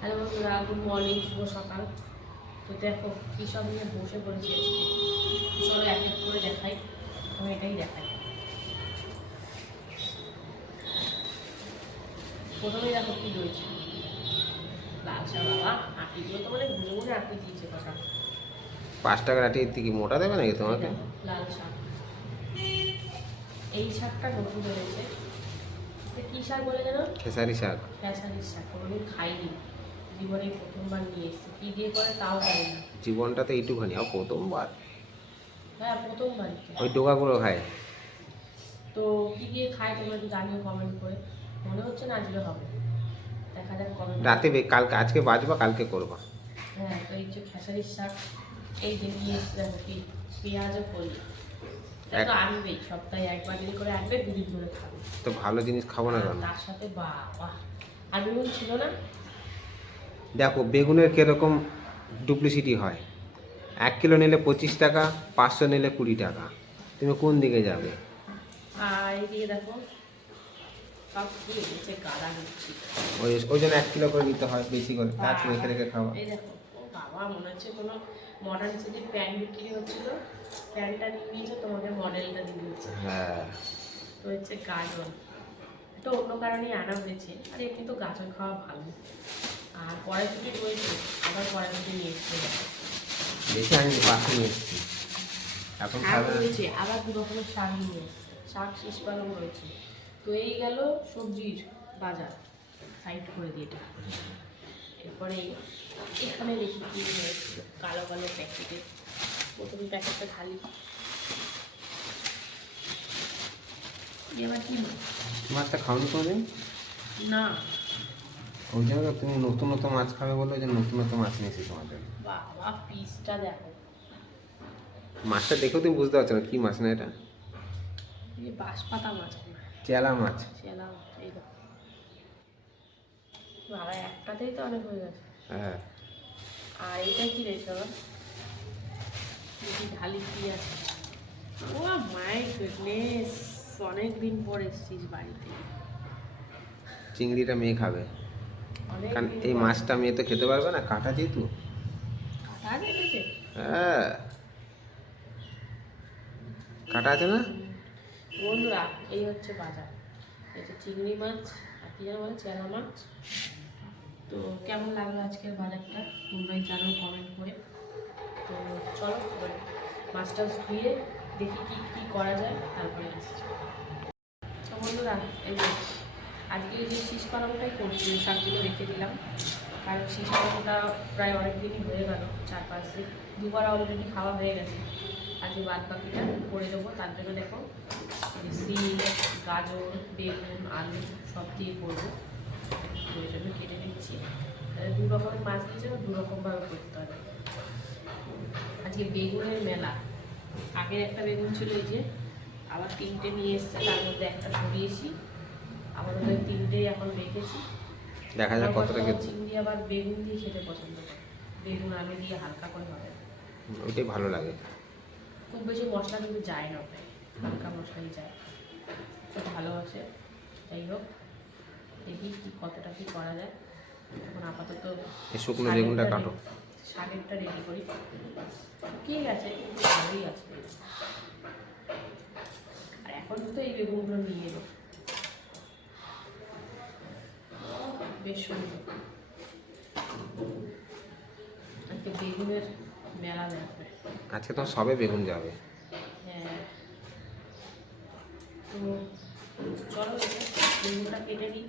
Hello বন্ধুরা good morning শুভ সকাল। তো দেখো কী সব নিয়ে বসে পড়েছি আজকে। চলো এক এক করে দেখাই আমি এটাই দেখাই। প্রথমেই দেখো কী রয়েছে। লাল চা বাবা আঁকিগুলো তো মানে ঘুরে ঘুরে আঁকি দিয়েছে কথা। পাঁচ টাকার আটি থেকে মোটা দেবে নাকি তোমাকে? লাল শাক। এই শাকটা নতুন এটা কী শাক বলে যেন? খেসারি শাক। ফ্যাশানির শাক কোনোদিন খাইনি। জীবনে প্রথমবার নিয়ে এসেছি। কী দিয়ে করে তাও জানি না। জীবনটা তো এইটুখানি আর প্রথমবার? হ্যাঁ প্রথমবার। ওই ডোকাগুলো খায়? তো কী দিয়ে খায় তোমরা একটু জানিও কমেন্ট করে। মনে হচ্ছে না আজকে হবে। দেখা যাক কমেন্ট রাতে কালকে আজকে বাজবা কালকে করবা। হ্যাঁ তো এই যে খেসারির শাক এই যে নিয়ে এসেছি দেখো কি পেঁয়াজও করি। তো আনবেই সপ্তাহে একবার দিন করে আনবে দুদিন ধরে খাবে। তো ভালো জিনিস খাব না তার সাথে বাবা আর বেগুন ছিল না? দেখো বেগুনের কীরকম ডুপ্লিসিটি হয়? এক কিলো নিলে পঁচিশ টাকা পাঁচশো নিলে কুড়ি টাকা। তুমি কোন দিকে যাবে? ওই ওই জন্য এক কিলো করে নিতে হয় বেশি করে। তার রেখে রেখে খাওয়া। দেখো বাবা মনে হচ্ছে কোনো মডার্ন সিটির প্যান্ট বিক্রি হচ্ছিল। প্যান্টটা নিয়ে নিয়েছে তোমাদের মডেলটা দিয়ে দিচ্ছে। হ্যাঁ। তো হচ্ছে এটা অন্য কারণেই আনা হয়েছে। আর এমনি তো গাজর খাওয়া ভালো। আর কড়াইশুটি রয়েছে আবার কড়াইশুটি নিয়ে এসছে। বেশি আমি পাশে নিয়ে এসেছি। এখন রয়েছে আবার দু রকমের শাক নিয়ে এসছে। শাক শীষ পালং রয়েছে। তো এই গেল সবজির বাজার। সাইড করে দিয়ে এটা। এরপরে এখানে দেখি কি রয়েছে কালো কালো প্যাকেটে। প্রথম প্যাকেটটা খালি এবার কি মাছটা খাওনি কোনোদিন? না। ওই জন্য তো তুমি নতুন নতুন মাছ খাবে বলে ওই জন্য নতুন নতুন মাছ নিয়েছি তোমার জন্য বাবা পিসটা দেখো। মাছটা দেখেও তুমি বুঝতে পারছ না কি মাছ না এটা? বাঁশপাতা মাছ। চেলা মাছ। চেলা মাছ, এই দেখো। বাবা একটাতেই তো অনেক হয়ে গেছে। হ্যাঁ। আর এটা কি দেখি ঢালি কি আছে? ও মাই গুডনেস অনেক দিন পর এসেছিস বাড়িতে। চিংড়িটা মেয়ে খাবে। কারণ এই মাছটা মেয়ে তো খেতে পারবে না কাঁটা যেহেতু। কাটা আছে এটাতে? হ্যাঁ। কাঁটা আছে না? বন্ধুরা এই হচ্ছে বাজার। যে চিংড়ি মাছ আর কি যেন বলে চেলা মাছ। তো কেমন লাগল আজকের বাজারটা? তোমরাই জানো কমেন্ট করে। তো চলো মাছটা ধুয়ে দেখি কি কি করা যায় তারপরে আসছি। তো বন্ধুরা এই আজকে যে শীষ পালংটাই করছি শাকগুলো রেখে দিলাম। কারণ শীষ পালংটা প্রায় অনেক দিনই হয়ে গেল, চার পাঁচ দিন। দুবার অলরেডি খাওয়া হয়ে গেছে। আজকে বাদ বাকিটা করে দেবো। তার জন্য দেখো এই সিম, গাজর, বেগুন, আলু সব দিয়ে করব। ওই জন্য কেটে নিচ্ছি। দু রকমের মাছ দিয়েছে দু রকমভাবে করতে হবে। আজকে বেগুনের মেলা। আগের একটা বেগুন ছিল এই যে, আবার তিনটে নিয়ে এসছে, তার মধ্যে একটা সরিয়েছি। ওদের তিনটেই এখন রেখেছি দেখা যাক কতটা খেতে চিংড়ি আবার বেগুন দিয়ে খেতে পছন্দ করে। বেগুন আলু দিয়ে হালকা করে হবে। ওইটাই ভালো লাগে। খুব বেশি মশলা কিন্তু যায় না ওটাই হালকা মশলাই যায়। খুব ভালোবাসে যাই হোক দেখি কি কতটা কি করা যায়। এখন আপাতত শুকনো বেগুনটা কাটো। শাকেরটা রেডি করি। ঠিক আছে কিন্তু ভালোই আছে। আর এখন তো এই বেগুনগুলো নিয়ে এলো। বেশ। সুন্দর আজকে বেগুনের মেলা দেখবে। আজকে তো সবে বেগুন যাবে। হ্যাঁ। তো চলো বেগুনটা কেটে নিই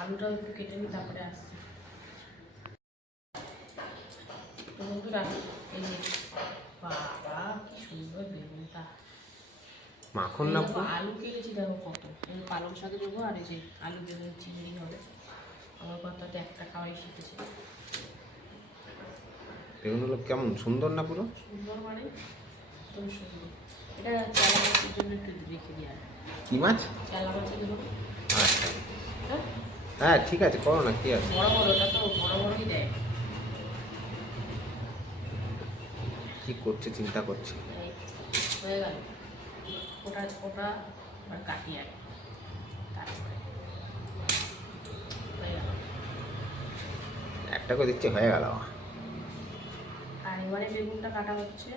আলুটাও একটু কেটে নিই তারপরে আসছি। তো বন্ধুরা এই যে বাবা কি সুন্দর বেগুনটা। মাখন না আলু কেটেছি দেখো কত। পালং শাকে দেবো আর এই যে আলু বেগুন চিংড়ি হবে। আমার কথাতে একটা খাওয়াই শিখেছে। বেগুনগুলো কেমন? সুন্দর না পুরো? সুন্দর মানে একদম সুন্দর। এটা চেলা মাছের জন্য একটু রেখে দিই কি মাছ? চেলা মাছের জন্য। আচ্ছা। হ্যাঁ? হ্যাঁ ঠিক আছে করো না কি আছে? বড় তো বড় বড়ই দেয়। কি করছে চিন্তা করছে? হয়ে গেল। ওটা ওটা আর কাটি আর তারপরে হয়ে গেল একটা করে দিচ্ছে হয়ে গেল আর এবারে বেগুনটা কাটা হচ্ছে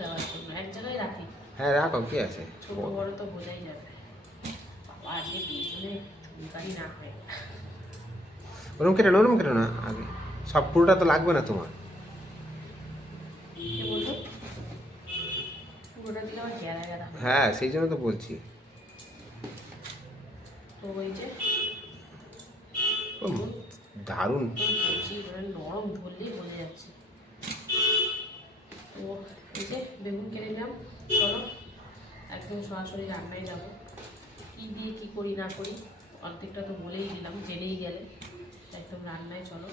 দেওয়ার জন্য এক জায়গায় রাখি। হ্যাঁ রাখো কি আছে? ছোট বড় তো বোঝাই যাবে। বাবা আজকে বেগুনে চুলকানি না হয়। ওরম কেটে ওরম কেটে না আগে। সব পুরোটা তো লাগবে না তোমার। হয়। সেই জন্য তো বলছি। তো ওই যে ও, দারুণ। নরম ধরলেই বোঝা যাচ্ছে। তো এই যে বেগুন কেটে নিলাম, চলো, একদম সরাসরি রান্নায় যাব। কী দিয়ে কী করি, না করি, অর্ধেকটা তো বলেই দিলাম, জেনেই গেলে। একদম রান্নায় চলো।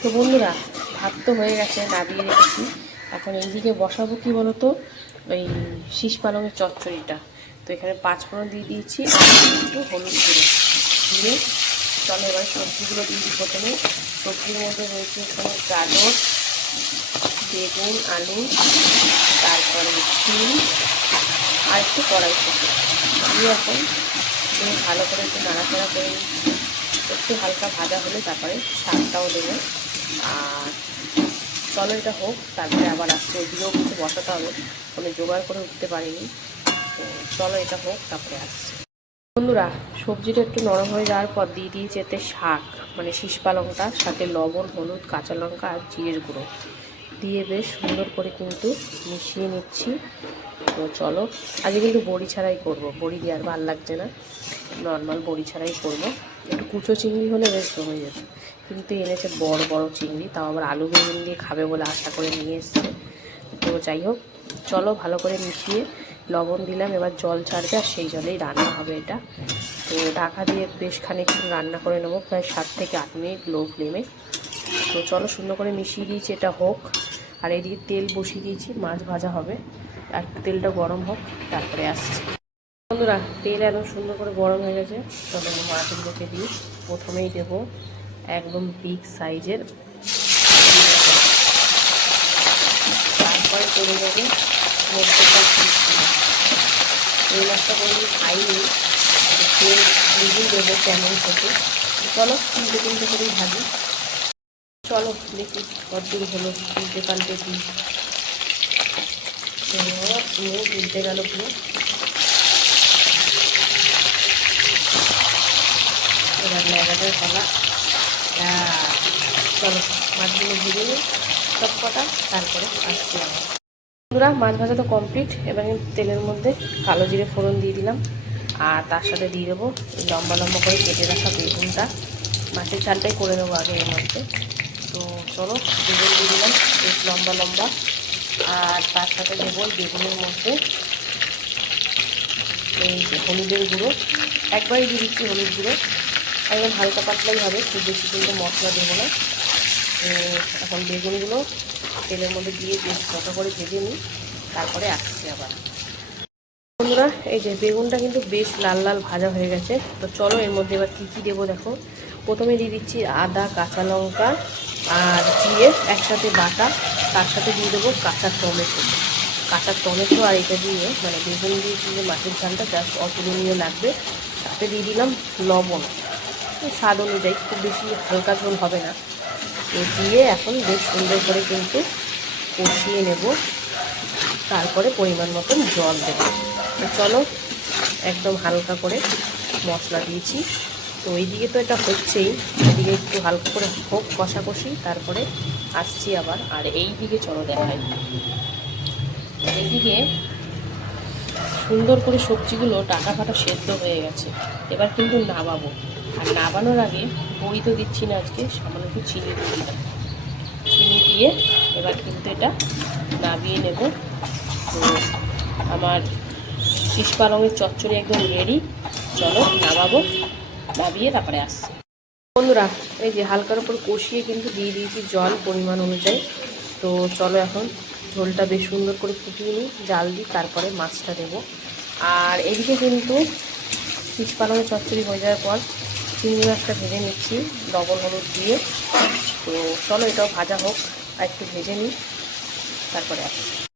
তো বন্ধুরা, ভাত তো হয়ে গেছে নামিয়ে রেখেছি। এখন এইদিকে বসাবো কি বলতো, ওই শীষ পালঙের চচ্চড়িটা। তো এখানে পাঁচ ফোড়ন দিয়ে দিয়েছি একটু হলুদ গুঁড়ো। দিয়ে চলো এবার সবজিগুলো দিয়ে প্রথমে। সবজির মধ্যে রয়েছে এখানে গাজর, বেগুন, আলু, তারপরে তিল আর একটু কড়াইশুটি। দিয়ে এখন ভালো করে একটু নাড়াচাড়া করে একটু হালকা ভাজা হলে তারপরে শাকটাও দেবো। আর চলো এটা হোক, তারপরে আবার আসছে। ওইদিকেও কিছু বসাতে হবে, কোনো জোগাড় করে উঠতে পারিনি। তো চলো এটা হোক, তারপরে আসছে। বন্ধুরা সবজিটা একটু নরম হয়ে যাওয়ার পর দিয়ে দিয়েছি এতে শাক মানে শীষ পালংটা, সাথে লবণ, হলুদ, কাঁচা লঙ্কা আর জিরের গুঁড়ো। দিয়ে বেশ সুন্দর করে কিন্তু মিশিয়ে নিচ্ছি। তো চলো আজকে কিন্তু বড়ি ছাড়াই করব। বড়ি দিয়ে আর ভালো লাগছে না। নর্মাল বড়ি ছাড়াই করব। একটু কুচো চিংড়ি হলে বেশ জমে যেত কিন্তু এনেছে বড় বড় চিংড়ি, তাও আবার আলু বেগুন দিয়ে খাবে বলে আশা করে নিয়ে এসছে। তো যাই হোক, চলো ভালো করে মিশিয়ে লবণ দিলাম, এবার জল ছাড়বে আর সেই জলেই রান্না হবে এটা। তো ঢাকা দিয়ে বেশ খানিকক্ষণ রান্না করে নেব, প্রায় সাত থেকে আট মিনিট লো ফ্লেমে তো চলো সুন্দর করে মিশিয়ে দিয়েছি, এটা হোক। আর এদিকে তেল বসিয়ে দিয়েছি, মাছ ভাজা হবে। আর তেলটা গরম হোক, তারপরে আসছে। বন্ধুরা, তেল একদম সুন্দর করে গরম হয়ে গেছে তবে মাছগুলোকে দিই। প্রথমেই দেবো একদম বিগ সাইজের তারপরে যাবে মধ্যকার পিস এই মাছটা কোনো খাইনি। তেল বুঝেই দেবো কেমন খেতে চলো, তিনটে তিনটে করেই ভাজি। চলো, দেখি কতদিন হলো তিনটে পাল্টে দিই পুরো তুলতে গেল পুরো। এবার লেগাদের কলা চলো, মাছগুলো ভেজে নিই। সব কটা, তারপরে আসছি বন্ধুরা, মাছ ভাজা তো কমপ্লিট এবার তেলের মধ্যে কালো জিরে ফোড়ন দিয়ে দিলাম। আর তার সাথে দিয়ে দেবো লম্বা লম্বা করে কেটে রাখা বেগুনটা। মাছের চালটাই করে নেব আগে এর মধ্যে। তো চলো, বেগুন দিয়ে দিলাম, বেশ লম্বা লম্বা। আর তার সাথে দেবো বেগুনের মধ্যে এই যে হলুদের গুঁড়ো। একবারই দিয়ে দিচ্ছি হলুদ গুঁড়ো। একদম হালকা পাতলাই হবে, খুব বেশি কিন্তু মশলা দেবো না। এখন বেগুনগুলো তেলের মধ্যে দিয়ে বেশ মতো করে ভেজে নিই, তারপরে আসছি আবার। বন্ধুরা, এই যে বেগুনটা কিন্তু বেশ লাল লাল ভাজা হয়ে গেছে। তো চলো এর মধ্যে এবার কী কী দেবো দেখো। প্রথমে দিয়ে দিচ্ছি আদা, কাঁচা লঙ্কা আর জিরে, একসাথে বাটা। তার সাথে দিয়ে দেবো কাঁচা টমেটো। কাঁচা টমেটো আর এটা দিয়ে মানে বেগুন দিয়ে কিন্তু মাছের ঝালটা জাস্ট অতুলনীয় লাগবে। তাতে দিয়ে দিলাম লবণ। স্বাদ অনুযায়ী, খুব বেশি হালকা ঝোল হবে না। তো দিয়ে এখন বেশ সুন্দর করে কিন্তু কষিয়ে নেব। তারপরে পরিমাণ মতন জল দেবো। তো চলো, একদম হালকা করে মশলা দিয়েছি। তো ওইদিকে তো এটা হচ্ছেই, এদিকে একটু হালকা করে হোক কষাকষি, তারপরে আসছি আবার। আর এই দিকে চলো দেখাই। এইদিকে সুন্দর করে সবজিগুলো টাকা ফাটা সেদ্ধ হয়ে গেছে। এবার কিন্তু নামাবো। আর নামানোর আগে বই তো দিচ্ছি না আজকে, সামান্য একটু চিনি দিয়ে দিলাম। চিনি দিয়ে এবার কিন্তু এটা নামিয়ে নেব। তো আমার শীষ পালংয়ের চচ্চড়ি একদম রেডি চলো নামাবো নামিয়ে তারপরে আসছি। বন্ধুরা এই যে হালকার উপর কষিয়ে কিন্তু দিয়ে দিয়েছি জল পরিমাণ অনুযায়ী। তো চলো এখন ঝোলটা বেশ সুন্দর করে ফুটিয়ে নিই জাল দিই তারপরে মাছটা দেবো। আর এদিকে কিন্তু শীষ পালংয়ের চচ্চড়ি হয়ে যাওয়ার পর চিংড়ি মাছটা ভেজে নিচ্ছি লবণ হলুদ দিয়ে। তো চলো এটাও ভাজা হোক আর একটু ভেজে নিই তারপরে আসি বন্ধুরা,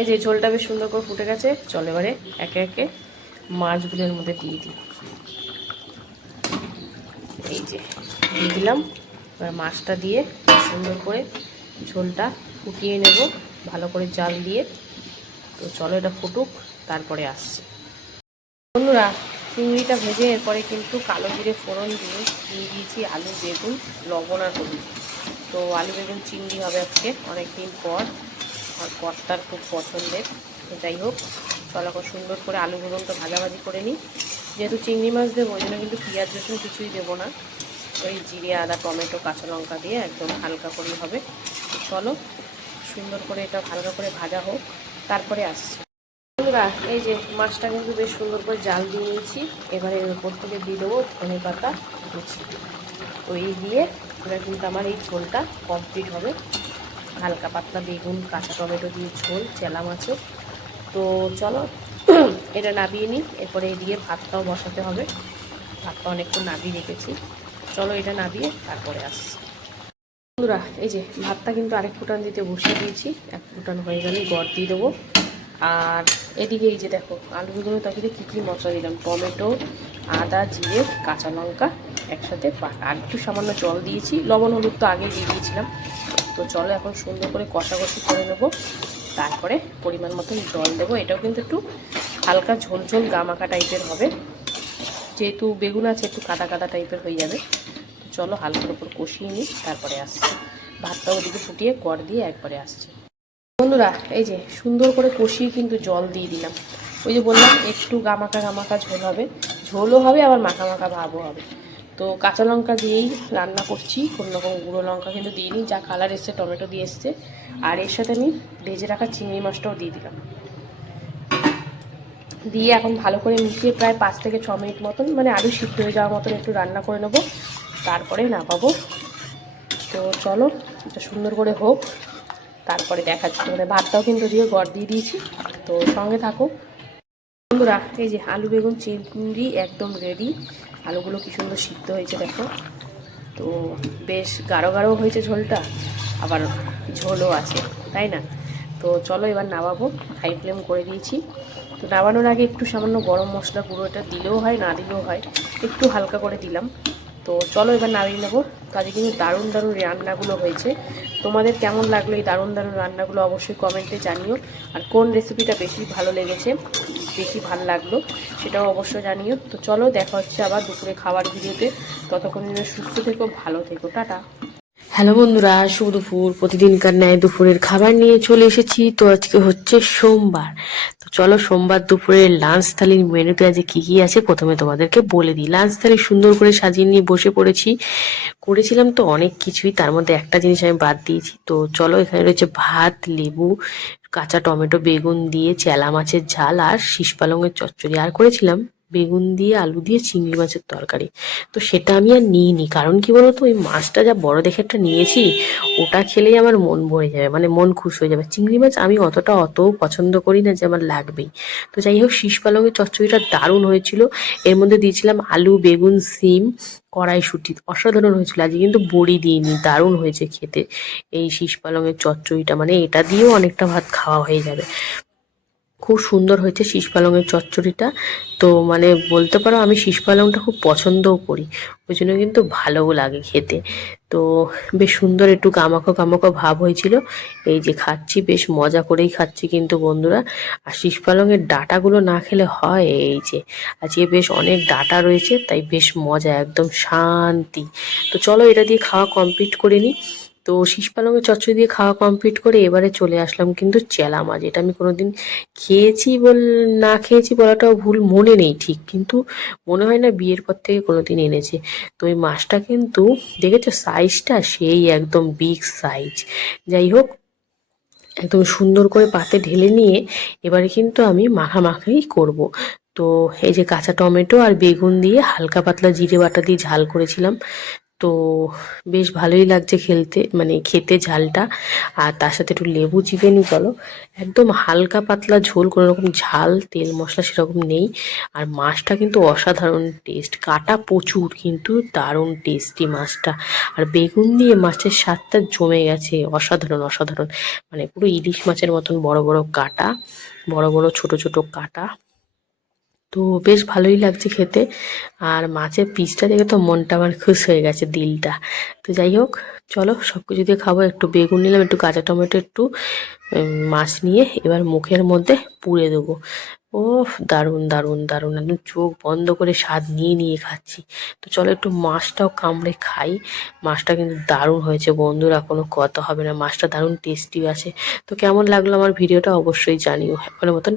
এই যে ঝোলটা বেশ সুন্দর করে ফুটে গেছে। চলো এবারে একে একে মাছগুলোর মধ্যে দিয়ে দিই। এই যে, দিয়ে দিলাম। এবার মাছটা দিয়ে সুন্দর করে ঝোলটা ফুটিয়ে নেব। ভালো করে জাল দিয়ে। তো চলো এটা ফুটুক, তারপরে আসছে। বন্ধুরা, চিংড়িটা ভেজে এরপরে কিন্তু কালো জিরে ফোড়ন দিয়ে দিয়ে দিয়েছি আলু, বেগুন, লবণ আর হলুদ। তো আলু, বেগুন, চিংড়ি হবে আজকে অনেকদিন পর। আর কর্তার খুব পছন্দের। যাই হোক, চলো এখন সুন্দর করে আলু বেগুনটা ভাজাভাজি করে নিই। যেহেতু চিংড়ি মাছ দেবো, ওই জন্য কিন্তু পেঁয়াজ, রসুন কিছুই দেবো না। ওই জিরে, আদা, টমেটো, কাঁচা লঙ্কা দিয়ে একদম হালকা করেই হবে। চলো, সুন্দর করে এটা হালকা করে ভাজা হোক। তারপরে আসছি। বন্ধুরা, এই যে মাছটা কিন্তু বেশ সুন্দর করে জাল দিয়ে নিয়েছি। এবারে এর উপর থেকে দিয়ে দেবো ধনে পাতা তো এই দিয়ে এবার কিন্তু আমার এই ঝোলটা কমপ্লিট হবে। হালকা পাতলা বেগুন, কাঁচা টমেটো দিয়ে ঝোল, চেলা মাছও। তো চলো, এটা নাবিয়ে নিই। এরপরে এই দিয়ে ভাতটাও বসাতে হবে। ভাতটা অনেকক্ষণ নাবিয়ে রেখেছি। চলো এটা নাবিয়ে তারপরে আসছি। বন্ধুরা, এই যে ভাতটা কিন্তু আরেক ফুটান দিতে বসিয়ে দিয়েছি। এক ফুটান হয়ে গেলে গড় দিয়ে দেবো। আর এদিকে এই যে দেখো আলু বেগুনের তরকারিতে কী কী মশলা দিলাম? টমেটো, আদা, জিরে, কাঁচা লঙ্কা একসাথে আর একটু সামান্য জল দিয়েছি। লবণ, হলুদ তো আগে দিয়ে দিয়েছিলাম। তো চলো এখন সুন্দর করে কষাকষি করে নেব। তারপরে পরিমাণ মতন জল দেবো। এটাও কিন্তু একটু হালকা ঝোল ঝোল গামাকা টাইপের হবে। যেহেতু বেগুন আছে, একটু কাদা কাদা টাইপের হয়ে যাবে। তো চলো হালকার উপর কষিয়ে নিই, তারপরে আসছি। ভাতটা ওদিকে ফুটিয়ে কর দিয়ে একবারে আসছি। বন্ধুরা, এই যে সুন্দর করে কষিয়ে কিন্তু জল দিয়ে দিলাম। ওই যে বললাম, একটু গামাকা গামাকা ঝোল হবে। ঝোলও হবে, আবার মাখা মাখা ভাবও হবে। তো কাঁচা লঙ্কা দিয়েই রান্না করছি। কোনো রকম গুঁড়ো লঙ্কা কিন্তু দিইনি, যা কালার এসছে, টমেটো দিয়ে এসছে। আর এর সাথে আমি ভেজে রাখা চিংড়ি মাছটাও দিয়ে দিলাম। দিয়ে এখন ভালো করে মিশিয়ে প্রায় পাঁচ থেকে ছ মিনিট মতন মানে আলু সিদ্ধ হয়ে যাওয়ার মতন একটু রান্না করে নেব। তারপরে নামাবো। তো চলো, এটা সুন্দর করে হোক। তারপরে দেখাচ্ছি। মানে ভাতটাও কিন্তু দিয়ে গড় দিয়ে দিয়েছি। তো সঙ্গে থাকো। বন্ধুরা, এই যে আলু, বেগুন, চিংড়ি একদম রেডি আলুগুলো কি সুন্দর সিদ্ধ হয়েছে, দেখো। তো বেশ গাঢ় গাঢ় হয়েছে ঝোলটা, আবার ঝোলও আছে, তাই না? তো চলো এবার নামাবো, হাই ফ্লেম করে দিয়েছি। তো নামানোর আগে একটু সামান্য গরম মশলা গুঁড়োটা দিলেও হয়, না দিলেও হয়, একটু হালকা করে দিলাম। তো চলো এবার নামিয়ে নেব। কাজে কিন্তু দারুণ দারুণ রান্নাগুলো হয়েছে। তোমাদের কেমন লাগল এই দারুণ দারুণ রান্নাগুলো অবশ্যই কমেন্টে জানিও। আর কোন রেসিপিটা বেশি ভালো লেগেছে, বেশি ভালো লাগল সেটাও অবশ্যই জানিও। তো চলো দেখা হচ্ছে আবার দুপুরে খাবার ভিডিওতে। ততক্ষণ সুস্থ থেকো, ভালো থেকো, টাটা। হ্যালো বন্ধুরা, শুভ দুপুর। প্রতিদিনকার ন্যায় দুপুরের খাবার নিয়ে চলে এসেছি। তো আজকে হচ্ছে সোমবার। তো চলো সোমবার দুপুরের লাঞ্চ থালির মেনুতে আজকে কি কি আছে প্রথমে তোমাদেরকে বলে দিই। লাঞ্চ থালি সুন্দর করে সাজিয়ে নিয়ে বসে পড়েছি। করেছিলাম তো অনেক কিছুই, তার মধ্যে একটা জিনিস আমি বাদ দিয়েছি। তো চলো এখানে রয়েছে ভাত, লেবু, কাঁচা টমেটো, বেগুন দিয়ে, চেলা মাছের ঝাল আর শীষ পালংয়ের চচ্চড়ি। আর করেছিলাম? বেগুন দিয়ে, আলু দিয়ে, চিংড়ি মাছের তরকারি। তো সেটা আমি আর নিইনি। কারণ কি বলতো? ওই মাছটা যা বড় দেখে একটা নিয়েছি, ওটা খেলেই আমার মন ভরে যাবে মানে মন খুশ হয়ে যাবে। চিংড়ি মাছ আমি অতটা অত পছন্দ করি না যে আমার লাগবেই। তো যাই হোক, শীষ পালংয়ের চচ্চড়িটা দারুণ হয়েছিল। এর মধ্যে দিয়েছিলাম আলু, বেগুন, সিম, কড়াইশুটি। অসাধারণ হয়েছিল। আজকে কিন্তু বড়ি দিইনি, দারুণ হয়েছে খেতে। এই শীষ পালঙের চচ্চড়িটা মানে এটা দিয়েও অনেকটা ভাত খাওয়া হয়ে যাবে। খুব সুন্দর হয়েছে শীষ পালংয়ের চচ্চড়িটা। তো মানে বলতে পারো আমি শীষ পালংটা খুব পছন্দও করি। ওই জন্য কিন্তু ভালোও লাগে খেতে। তো বেশ সুন্দর একটু গামাখো গামাখো ভাব হয়েছিল। এই যে খাচ্ছি, বেশ মজা করেই খাচ্ছি কিন্তু বন্ধুরা। আর শীষ পালংয়ের ডাটাগুলো না খেলে হয় এই যে। আজকে বেশ অনেক ডাটা রয়েছে, তাই বেশ মজা, একদম শান্তি। তো চলো এটা দিয়ে খাওয়া কমপ্লিট করে নিই। তো শীষ পালংয়ের চচ্চড়ি দিয়ে খাওয়া কমপ্লিট করে এবারে চলে আসলাম কিন্তু চেলা মাছ, এটা আমি কোনোদিন খেয়েছি বল, না খেয়েছি বলাটাও ভুল, মনে নেই ঠিক, কিন্তু মনে হয় না বিয়ের পর থেকে কোনোদিন এনেছে। তো ওই মাছটা কিন্তু দেখেছ সাইজটা সেই একদম বিগ সাইজ যাই হোক, একদম সুন্দর করে পাতে ঢেলে নিয়ে এবারে কিন্তু আমি মাখামাখাই করব। তো এই যে কাঁচা টমেটো আর বেগুন দিয়ে হালকা পাতলা জিরে বাটা দিয়ে ঝাল করেছিলাম তো বেশ ভালোই লাগছে খেলতে মানে খেতে ঝালটা। আর তার সাথে একটু লেবু চিপে নিই, চলো। একদম হালকা পাতলা ঝোল, কোনো রকম ঝাল, তেল মশলা সেরকম নেই। আর মাছটা কিন্তু অসাধারণ টেস্ট কাটা প্রচুর, কিন্তু দারুণ টেস্টি মাছটা। আর বেগুন দিয়ে মাছের স্বাদটা জমে গেছে, অসাধারণ অসাধারণ। মানে পুরো ইলিশ মাছের মতন বড় বড় কাটা, বড় বড় ছোট ছোট কাটা। তো বেশ ভালোই লাগছে খেতে। আর মাছের পিসটা দেখে তো মনটা আমার খুশ হয়ে গেছে দিলটা। তো যাই হোক, চলো সব কিছু দিয়ে খাব। একটু বেগুন নিলাম, একটু কাঁচা টমেটো, একটু মাছ নিয়ে এবার মুখের মধ্যে পুড়ে দেবো। ও দারুণ দারুণ দারুণ। একদম চোখ বন্ধ করে স্বাদ নিয়ে নিয়ে খাচ্ছি। তো চলো একটু মাছটাও কামড়ে খাই। মাছটা কিন্তু দারুণ হয়েছে বন্ধুরা, কোনো কথা হবে না। মাছটা দারুণ টেস্টি আছে। তো কেমন লাগল আমার ভিডিওটা অবশ্যই জানিও। এখনের মতন